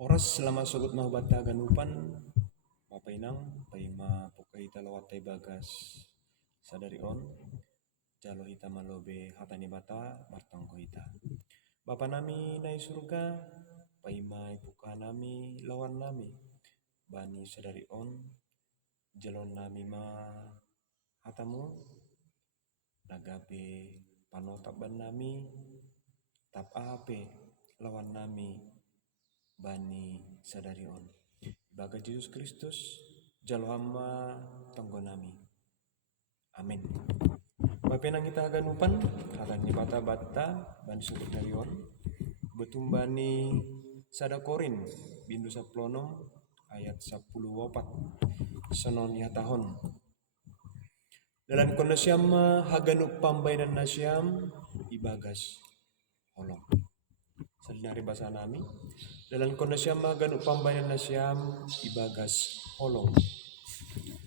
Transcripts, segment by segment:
Oras selama sogut mau bata ganupan mapainang paima pokai talawat tai bagas sadari on jalo hita malobe hatani bata martangko hita. Bapa nami nai surga paima ipuka nami lawan nami bani sadari on jalon nami ma hatamu nagabe panotap ban nami tap ape lawan nami bani sadari on. Baga Yesus Kristus jalo hama tonggo nami. Amin. Bapenang kita ganupan halan ni bata bata bani subut dari on betumbani sada korin bindu saplonom ayat 10 sonon ya tahun. Dalam kondisiam haganup pambainan nasyam ibagas holong. Sadinari bahasa nami dalam kondisiam haganup pambainan nasyam ibagas holong.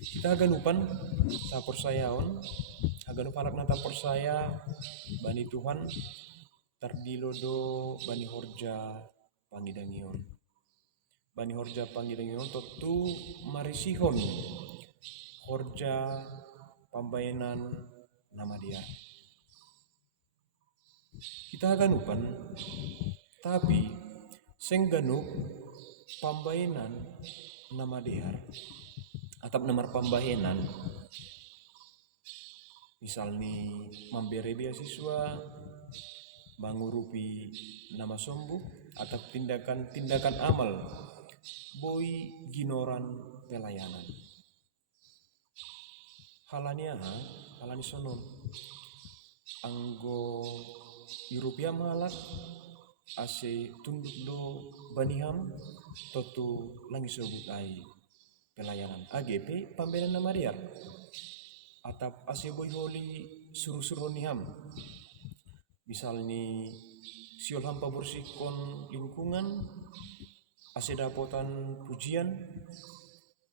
Kita haganupan sapor saya on haganup anak nata saya bani Tuhan tardilodo bani horja pangidangion. Bani horja pangidangion totu marisihon horja pambainan nama dia. Kita ganupan tapi sengganup pambainan nama dia atap nomor pambainan misalnya memberi beasiswa mengurupi nama sombu atau tindakan amal boy ginoran pelayanan halani sonon anggo Europia malak ase tunduk do baniham totu langi sobut ai pelayanan AGP pambainan nama dia atap ase boy holi suruh-suruh niham misalnya siol hampa bersihkon lingkungan ase dapotan pujian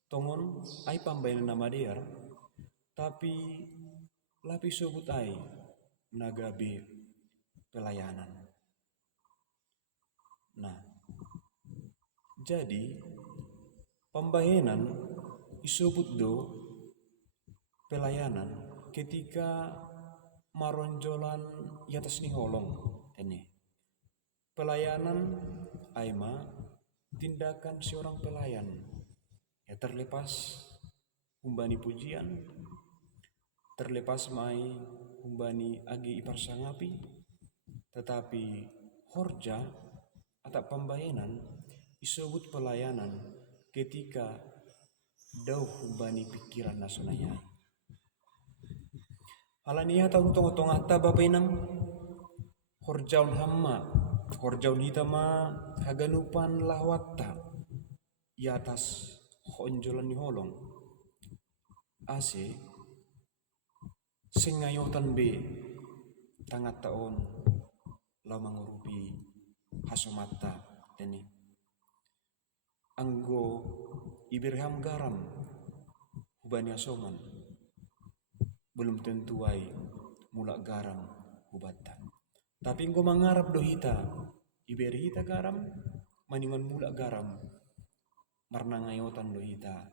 tongon ai pambainan nama dia tapi lapis sobut ai nagabe pelayanan. Nah, jadi pambainan isobut do pelayanan ketika maronjolan i atas ni holong ini. Pelayanan aima tindakan seorang pelayan ya terlepas humbani pujian terlepas mai humbani agi iparsangapi tetapi horja atau pembainan isobut pelayanan ketika dauh humbani pikiran nasunaya halania tahu tong-tong atta bapainang horjaun hamma horjaun hitama haganupan lawatta i atas honjolan ni holong ase sengayotan be tangat taon lau mengurupi hasomata ini anggo iberham garam hubani asoman belum tentu ai mulak garam hubatan tapi engko mangarap do hita iberi hita garam maningon mulak garam marna ngayotan do hita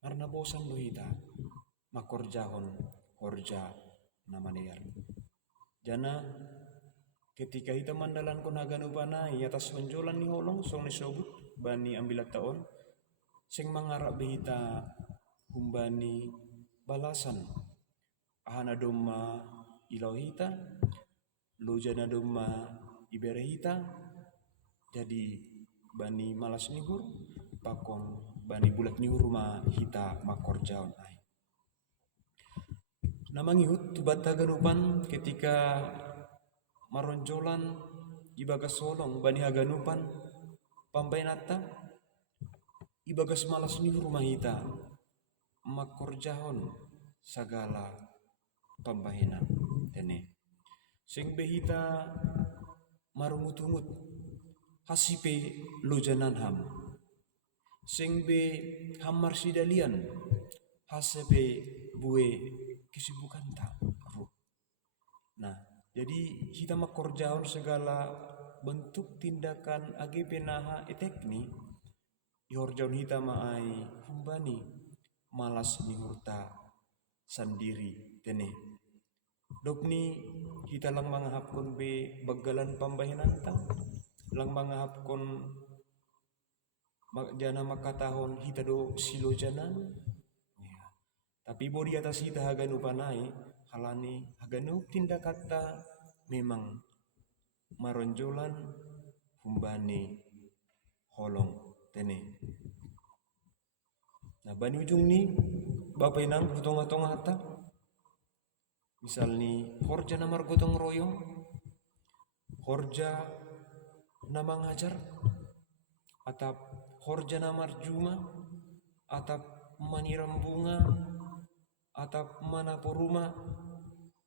marna bosan do hita makorjahon horja nama dia jana ketika hita mandalan kon haganupan ai atas honjolan ni holong song ni sobut bani ambilat taon sing mangarap behita humbani balasan ahana doma ilau hita lojana doma ibere hita jadi bani malas nihur pakon bani bulat nihur ma hita makorjaon ai namangihut tubat haganupan ketika maronjolan ibagas solong bani haganupan pambainata ibagas malas ni rumah hita makorjahon sagala pambainan tene sing behita marungut-ungut hasipe lojanan ham sing be hamar sidalian hasepe bue kesibukan tak. Nah, jadi kita makorjaon segala bentuk tindakan age penaha etekni ihorjaun hita maai humbani malas ni hurta sendiri tene dopni hita lang mangahapkon be bagalan pambahinantang lang mangahapkon jana makatahon hita do silo janan ya. Tapi bodi atas hita haganu panai halani haganu tindakata memang maronjolan humbani holong tene. Nah bani ujung ni bapak inang gotong hata misal ni horja namar gotong royong horja nama ngajar atap horja namar juma atap maniram bunga atap mana poruma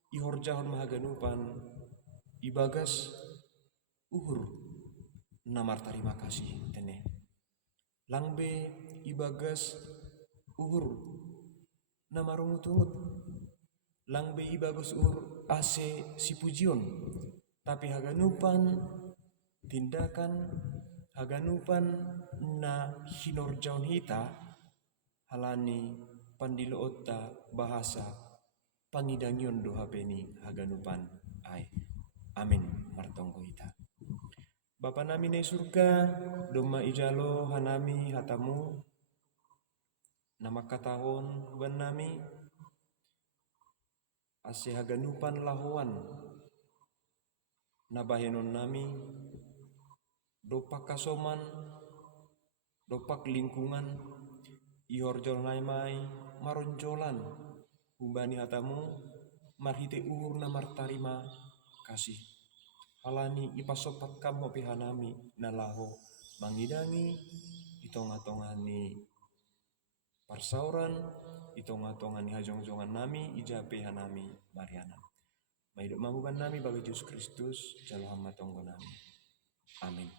ihorjahon mahaganupan ibagas uhur namar terima kasih tene langbe ibagas uhur namarungut-ungut langbe ibagas uhur ase si pujion tapi haganupan tindakan haganupan na hinorjaon hita halani pandilo otta bahasa pangidangion do hapeni haganupan ai amin martongko hita Bapa nami nei surga doma ijalo hanami hatamu nama katahon ban nami ase haganupan lahoan nabahenon nami dopak kasoman dopak lingkungan ihorjol mai maronjolan humbani hatamu marhite uhur namar tarima kasih halani ipasopat kam hopi hanami nalaho mangidangi itonga-tongani parsauran itonga-tongani hajong-jongan nami ijape hanami mariana maidok mamuban nami bagi Yesus Kristus jalo hamba tonggo nami amin